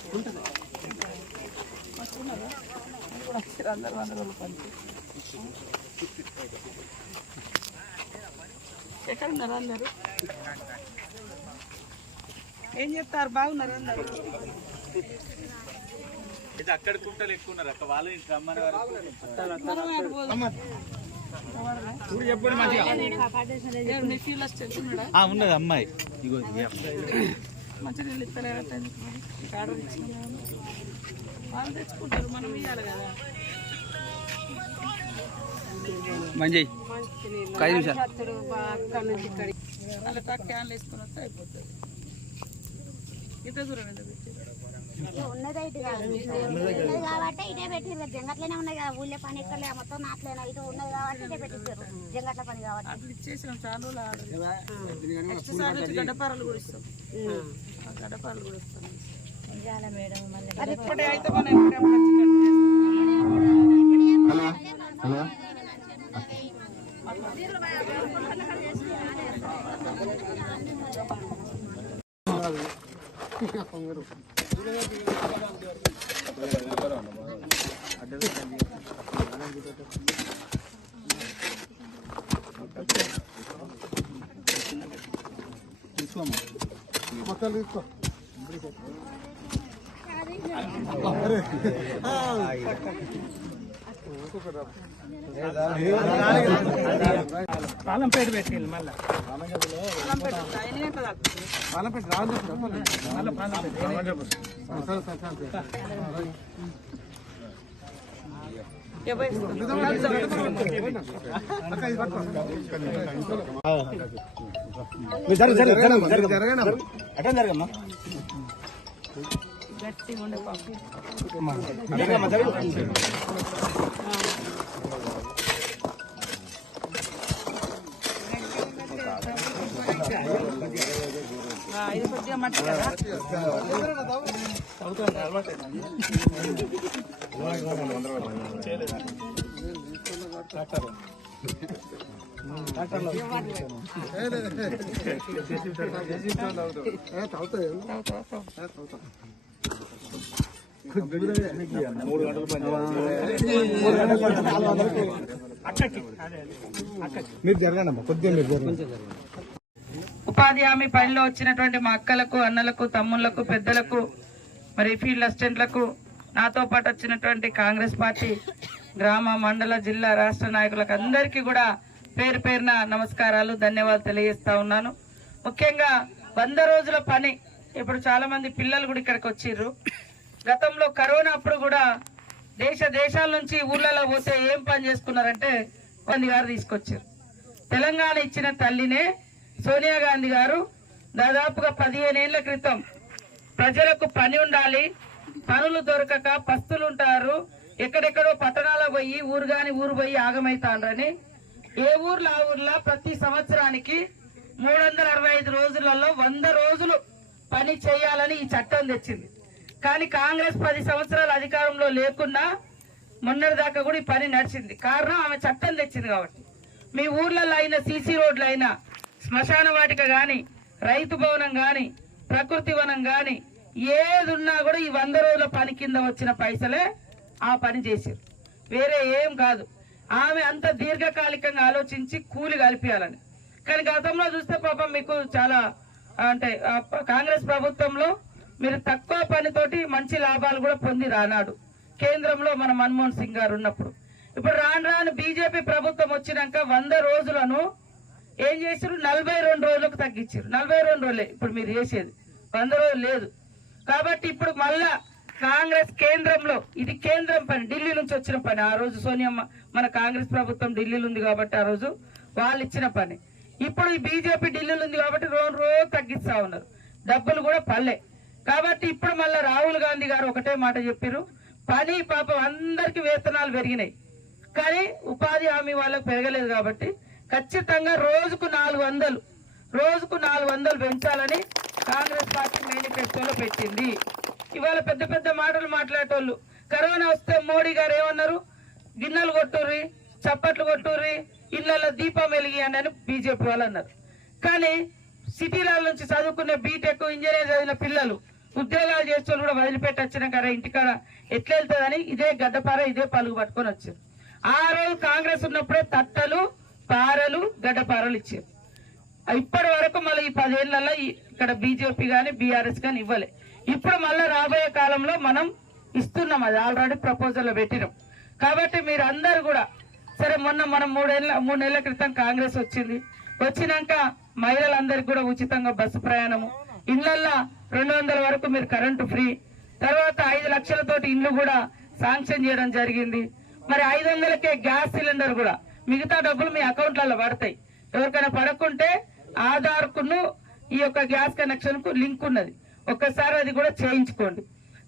చెరువేండి వస్తున్నారా మీరు కూడా వచ్చారు అందరు వంద రోజులు పని ఎక్కడ ఉన్నారు. అందరు ఏం చెప్తారు బాగున్నారు అందరు ఇది అక్కడ కుంటలు ఎక్కువ ఉన్నారు. అక్క వాళ్ళు ఇంటి రమ్మని వారు మనం ఎటు పోదాం? ఎవరు నీ ఫీల్ వస్తే ఉన్నాడా ఉన్నది అమ్మాయి. ఇగో ఈ అమ్మాయి మంచి నీళ్ళు ఇస్తలేరట ఎందుకు మరి? నీకు ఆర్డర్ ఇచ్చినా. వాళ్ళు తెచ్చుకుంటారు మనం ఇవ్వాలి కదా. మంచి ఐదు నిమిషాలు అలా టక్ క్యాన్లు వేసుకొని వస్తే అయిపోతుంది. ఇంత దూరం ఎంత పెట్టారు? ఉన్నదే కాబట్టి ఇటే పెట్టిర్రు జంగట్లోనే ఉన్నాయి కదా ఊళ్ళో పని ఎక్కలే మొత్తం నాట్లేనా ఇటు ఉన్నది కాబట్టి ఇటే పెట్టించారు జంగట్ల పని కాబట్టి ఇచ్చేసినాం చాలా రోజులు గడ్డపారలు కూడా ఇస్తాం గడ్డపారలు కూడా ఇస్తాం ఇప్పుడే అయితే మనం ఎప్పుడెప్పుడు వచ్చి కట్ పాలంపేట పెట్టింది మళ్ళీ అల్లం పెట్టు. ఆయన ఎట్లా తాగుతుంది? పాలంపేట రాదు మళ్ళీ పాలంపేట ఎవరు ఇస్తారు? అటెండ్ జరగమ్మా గట్టిగా ఉండే పాపం ఆ, ఇది కొద్దిగా మీరు జరగండి కొద్దిగా మీరు జరగండి ఉపాధి హామీ పనిలో వచ్చినటువంటి మా అక్కలకు అన్నలకు తమ్ముళ్ళకు పెద్దలకు మరి ఫీల్డ్ అసిస్టెంట్లకు నాతో పాటు వచ్చినటువంటి కాంగ్రెస్ పార్టీ గ్రామ మండల జిల్లా రాష్ట్ర నాయకులకు అందరికీ కూడా పేరు పేరున నమస్కారాలు ధన్యవాదాలు తెలియజేస్తా ఉన్నాను. ముఖ్యంగా వంద రోజుల పని ఇప్పుడు చాలా మంది పిల్లలు కూడా ఇక్కడికి వచ్చిర్రు. గతంలో కరోనా అప్పుడు కూడా దేశ దేశాల నుంచి ఊర్లలో పోతే ఏం పని చేసుకున్నారంటే గాంధీ గారు తీసుకొచ్చారు. తెలంగాణ ఇచ్చిన తల్లినే సోనియా గాంధీ గారు దాదాపుగా పదిహేనేళ్ళ క్రితం ప్రజలకు పని ఉండాలి పనులు దొరకక పస్తులుంటారు ఎక్కడెక్కడో పట్టణాల పోయి ఊరు కాని ఊరు పోయి ఆగమైతాండ్రని ఏ ఊర్లో ఆ ఊర్లో ప్రతి సంవత్సరానికి మూడు వందల అరవై ఐదు రోజులలో వంద రోజులు పని చేయాలని ఈ చట్టం తెచ్చింది. కానీ కాంగ్రెస్ పది సంవత్సరాల అధికారంలో లేకున్నా మొన్నటిదాకా కూడా ఈ పని నడిచింది. కారణం ఆమె చట్టం తెచ్చింది కాబట్టి. మీ ఊర్లలో అయిన సీసీ రోడ్లు అయినా శ్మశాన వాటిక కానీ రైతు భవనం కానీ ప్రకృతి వనం కానీ ఏది ఉన్నా కూడా ఈ వంద రోజుల పని కింద వచ్చిన పైసలే ఆ పని చేశారు వేరే ఏం కాదు. ఆమె అంత దీర్ఘకాలికంగా ఆలోచించి కూలి కలిపియాలని. కానీ గతంలో చూస్తే పాపం మీకు చాలా అంటే కాంగ్రెస్ ప్రభుత్వంలో మీరు తక్కువ పనితోటి మంచి లాభాలు కూడా పొంది రానాడు. కేంద్రంలో మన మన్మోహన్ సింగ్ గారు ఉన్నప్పుడు. ఇప్పుడు రాను రాను బీజేపీ ప్రభుత్వం వచ్చినాక వంద రోజులను ఏం చేసారు నలభై రెండు రోజులకు తగ్గించారు నలభై రెండు రోజులే ఇప్పుడు మీరు చేసేది. వంద రోజులు లేదు. కాబట్టి ఇప్పుడు మళ్ళా కాంగ్రెస్ కేంద్రంలో ఇది కేంద్రం పని ఢిల్లీ నుంచి వచ్చిన పని. ఆ రోజు సోనియమ్మ మన కాంగ్రెస్ ప్రభుత్వం ఢిల్లీలో ఉంది కాబట్టి ఆ రోజు వాళ్ళు ఇచ్చిన పని. ఇప్పుడు ఈ బీజేపీ ఢిల్లీలో ఉంది కాబట్టి రోజు రోజు తగ్గిస్తా ఉన్నారు. డబ్బులు కూడా పల్లె. కాబట్టి ఇప్పుడు మళ్ళీ రాహుల్ గాంధీ గారు ఒకటే మాట చెప్పారు పని పాపం అందరికి వేతనాలు పెరిగినాయి. కానీ ఉపాధి హామీ వాళ్ళకి పెరగలేదు కాబట్టి ఖచ్చితంగా రోజుకు నాలుగు వందలు రోజుకు నాలుగు వందలు పెంచాలని కాంగ్రెస్ పార్టీ మేనిఫెస్టోలో పెట్టింది. ఇవాళ పెద్ద పెద్ద మాటలు మాట్లాడేటోళ్ళు. కరోనా వస్తే మోడీ గారు ఏమన్నారు? గిన్నెలు కొట్టుర్రి చప్పట్లు కొట్టుర్రి ఇళ్ళల్లో దీపం వెలిగియండి అని బీజేపీ వాళ్ళు అన్నారు. కానీ సిటీల నుంచి చదువుకునే బీటెక్ ఇంజనీర్ చదివిన పిల్లలు ఉద్యోగాలు చేసే కూడా వదిలిపెట్టి వచ్చినాం కదా ఇంటికాడ ఎట్లా వెళ్తుందని ఇదే గడ్డపార ఇదే పలుగు పట్టుకొని వచ్చారు. ఆ రోజు కాంగ్రెస్ ఉన్నప్పుడే తట్టలు పారలు గడ్డపారలు ఇచ్చారు. ఇప్పటి వరకు మళ్ళీ ఈ పదేళ్ళలో ఇక్కడ బీజేపీ కానీ బీఆర్ఎస్ కానీ ఇవ్వలే. ఇప్పుడు మళ్ళీ రాబోయే కాలంలో మనం ఇస్తున్నాం అది ఆల్రెడీ ప్రపోజల్లో పెట్టినాం. కాబట్టి మీరు అందరు కూడా సరే మొన్న మనం మూడేళ్ళ మూడు నెలల క్రితం కాంగ్రెస్ వచ్చింది. వచ్చినాక మహిళలందరికీ కూడా ఉచితంగా బస్సు ప్రయాణము. ఇళ్ళల్లో రెండు వందల వరకు మీరు కరెంటు ఫ్రీ. తర్వాత ఐదు లక్షలతోటి ఇండ్లు కూడా శాంక్షన్ చేయడం జరిగింది. మరి ఐదు వందలకే గ్యాస్ సిలిండర్ కూడా. మిగతా డబ్బులు మీ అకౌంట్లలో పడతాయి. ఎవరికైనా పడకుంటే ఆధార్కును ఈ యొక్క గ్యాస్ కనెక్షన్కు లింక్ ఉన్నది. ఒక్కసారి అది కూడా చేయించుకోండి.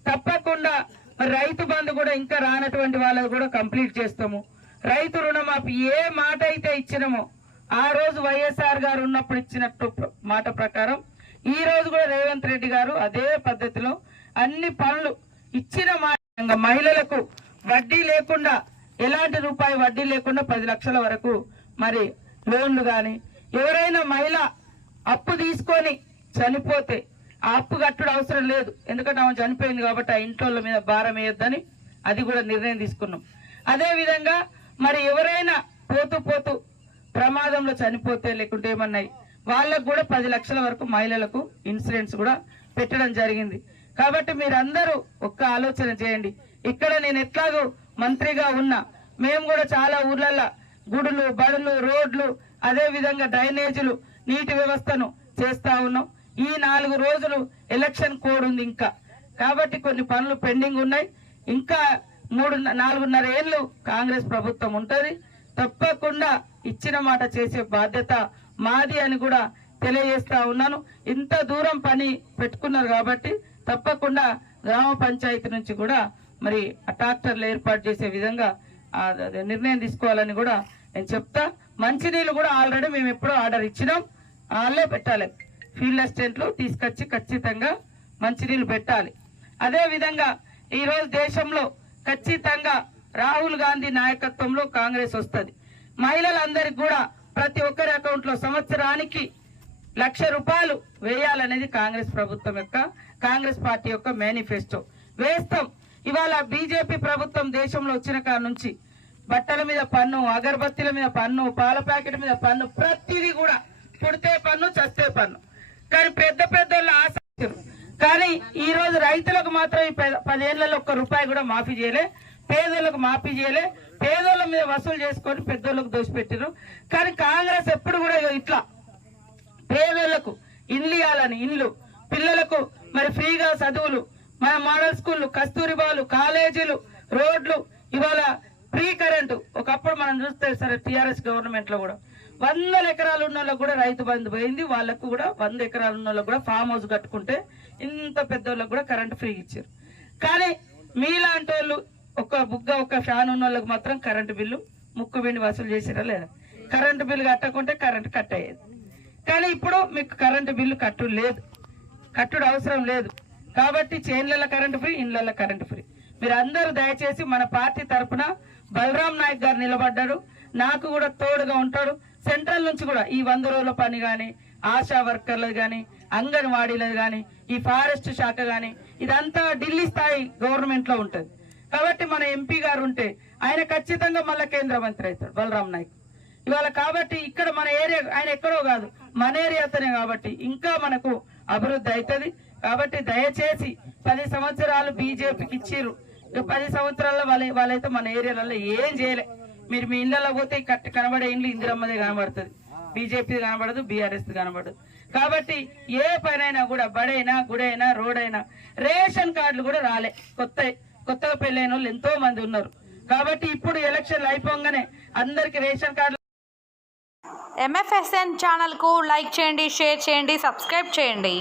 తప్పకుండా మరి రైతు బంధు కూడా ఇంకా రానటువంటి వాళ్ళది కూడా కంప్లీట్ చేస్తాము. రైతు రుణమాఫీ ఏ మాట అయితే ఇచ్చినామో ఆ రోజు వైఎస్ఆర్ గారు ఉన్నప్పుడు ఇచ్చినట్టు మాట ప్రకారం ఈ రోజు కూడా రేవంత్ రెడ్డి గారు అదే పద్ధతిలో అన్ని పనులు ఇచ్చిన మాట మహిళలకు వడ్డీ లేకుండా ఎలాంటి రూపాయి వడ్డీ లేకుండా పది లక్షల వరకు మరి లోన్లు కానీ ఎవరైనా మహిళ అప్పు తీసుకొని చనిపోతే ఆ అప్పు కట్టుడు అవసరం లేదు. ఎందుకంటే ఆమె చనిపోయింది కాబట్టి ఆ ఇంట్లో మీద భారం వేయొద్దని అది కూడా నిర్ణయం తీసుకున్నాం. అదేవిధంగా మరి ఎవరైనా పోతూ పోతూ ప్రమాదంలో చనిపోతే లేకుంటే ఏమన్నాయి? వాళ్ళకు కూడా పది లక్షల వరకు మహిళలకు ఇన్సూరెన్స్ కూడా పెట్టడం జరిగింది. కాబట్టి మీరందరూ ఒక్క ఆలోచన చేయండి. ఇక్కడ నేను ఎట్లాగో మంత్రిగా ఉన్నా మేము కూడా చాలా ఊర్లలో గుడులు బడులు రోడ్లు అదే విధంగా డ్రైనేజీలు నీటి వ్యవస్థను చేస్తా ఉన్నాం. ఈ నాలుగు రోజులు ఎలక్షన్ కోడ్ ఉంది ఇంకా. కాబట్టి కొన్ని పనులు పెండింగ్ ఉన్నాయి. ఇంకా మూడు నాలుగున్నర ఏళ్ళు కాంగ్రెస్ ప్రభుత్వం ఉంటుంది. తప్పకుండా ఇచ్చిన మాట చేసే బాధ్యత మాది అని కూడా తెలియజేస్తా ఉన్నాను. ఇంత దూరం పని పెట్టుకున్నారు కాబట్టి తప్పకుండా గ్రామ పంచాయతీ నుంచి కూడా మరి ట్రాక్టర్లు ఏర్పాటు చేసే విధంగా అదే నిర్ణయం తీసుకోవాలని కూడా నేను చెప్తా. మంచినీళ్ళు కూడా ఆల్రెడీ మేము ఎప్పుడో ఆర్డర్ ఇచ్చినాం. వాళ్ళే పెట్టాలి. ఫీల్డ్ అసిస్టెంట్లు తీసుకొచ్చి ఖచ్చితంగా మంచినీళ్ళు పెట్టాలి. అదే విధంగా దేశంలో ఖచ్చితంగా రాహుల్ గాంధీ నాయకత్వంలో కాంగ్రెస్ వస్తుంది. మహిళలందరికీ కూడా ప్రతి ఒక్కరి అకౌంట్లో సంవత్సరానికి లక్ష రూపాయలు వేయాలనేది కాంగ్రెస్ ప్రభుత్వం యొక్క కాంగ్రెస్ పార్టీ యొక్క మేనిఫెస్టో. వేస్తాం. ఇవాళ బీజేపీ ప్రభుత్వం దేశంలో వచ్చిన కాడ నుంచి బట్టల మీద పన్ను అగరబత్తీల మీద పన్ను పాల ప్యాకెట్ మీద పన్ను ప్రతిదీ కూడా పుడితే పన్ను చస్తే పన్ను. కానీ పెద్ద పెద్ద ఆశ కానీ ఈ రోజు రైతులకు మాత్రం ఈ పదేళ్ళలో ఒక్క రూపాయి కూడా మాఫీ చేయలే. పేదోళ్ళకు మాఫీ చేయలే. పేదోళ్ళ మీద వసూలు చేసుకొని పెద్దోళ్ళకు దోసిపెట్టారు కానీ కాంగ్రెస్ ఎప్పుడు కూడా ఇట్లా. పేదోళ్ళకు ఇండ్లు ఇవ్వాలని ఇండ్లు. పిల్లలకు మరి ఫ్రీగా చదువులు మన మోడల్ స్కూళ్ళు కస్తూరిబాలు కాలేజీలు రోడ్లు ఇవాళ ఫ్రీ కరెంటు. ఒకప్పుడు మనం చూస్తే సరే టీఆర్ఎస్ గవర్నమెంట్లో కూడా. వందల ఎకరాలు ఉన్న వాళ్ళకు కూడా రైతు బంధు పోయింది. వాళ్ళకు కూడా వంద ఎకరాలు ఉన్న వాళ్ళకు కూడా ఫామ్ హౌస్ కట్టుకుంటే ఇంత పెద్ద వాళ్ళకు కూడా కరెంటు ఫ్రీ ఇచ్చారు. కానీ మీలాంటి వాళ్ళు ఒక బుగ్గ ఒక ఫ్యాన్ ఉన్న వాళ్ళకి మాత్రం కరెంటు బిల్లు ముక్కు వెండి వసూలు చేసిరా లేదా? కరెంటు బిల్లు కట్టకుంటే కరెంటు కట్ అయ్యేది. కానీ ఇప్పుడు మీకు కరెంటు బిల్లు కట్టు లేదు. కట్టుడు అవసరం లేదు. కాబట్టి చేన్ల కరెంటు ఫ్రీ ఇండ్ల కరెంటు ఫ్రీ మీరు అందరూ దయచేసి మన పార్టీ తరఫున బలరాం నాయక్ గారు నిలబడ్డాడు నాకు కూడా తోడుగా ఉంటాడు. సెంట్రల్ నుంచి కూడా ఈ వంద రోజుల పని కానీ ఆశా వర్కర్లది కానీ అంగన్వాడీలది కానీ ఈ ఫారెస్ట్ శాఖ కానీ ఇదంతా ఢిల్లీ స్థాయి గవర్నమెంట్లో ఉంటుంది. కాబట్టి మన ఎంపీ గారు ఉంటే ఆయన ఖచ్చితంగా మళ్ళా కేంద్ర మంత్రి అవుతాడు బలరాం నాయక్. ఇవాళ కాబట్టి ఇక్కడ మన ఏరియా ఆయన ఎక్కడో కాదు మన ఏరియాతోనే కాబట్టి ఇంకా మనకు అభివృద్ధి అవుతుంది. కాబట్టి దయచేసి పది సంవత్సరాలు బీజేపీకి ఇచ్చిర్రు. పది సంవత్సరాల్లో వాళ్ళ వాళ్ళైతే మన ఏరియాలలో ఏం చేయలే. మీరు మీ ఇళ్ళలో పోతే కరెక్ట్ కనబడే ఇండ్లు ఇందిరమ్మదే కనబడుతుంది. బీజేపీ కనబడదు బీఆర్ఎస్ కనబడదు. కాబట్టి ఏ పనైనా కూడా బడైనా గుడైనా రోడైనా రేషన్ కార్డులు కూడా రాలే. కొత్త కొత్తగా పెళ్ళైన వాళ్ళు ఎంతో మంది ఉన్నారు. కాబట్టి ఇప్పుడు ఎలక్షన్లు అయిపోగానే అందరికి రేషన్ కార్డులు ఎంఎఫ్ఎస్ఎన్ ఛానల్కు లైక్ చేయండి షేర్ చేయండి సబ్స్క్రైబ్ చేయండి.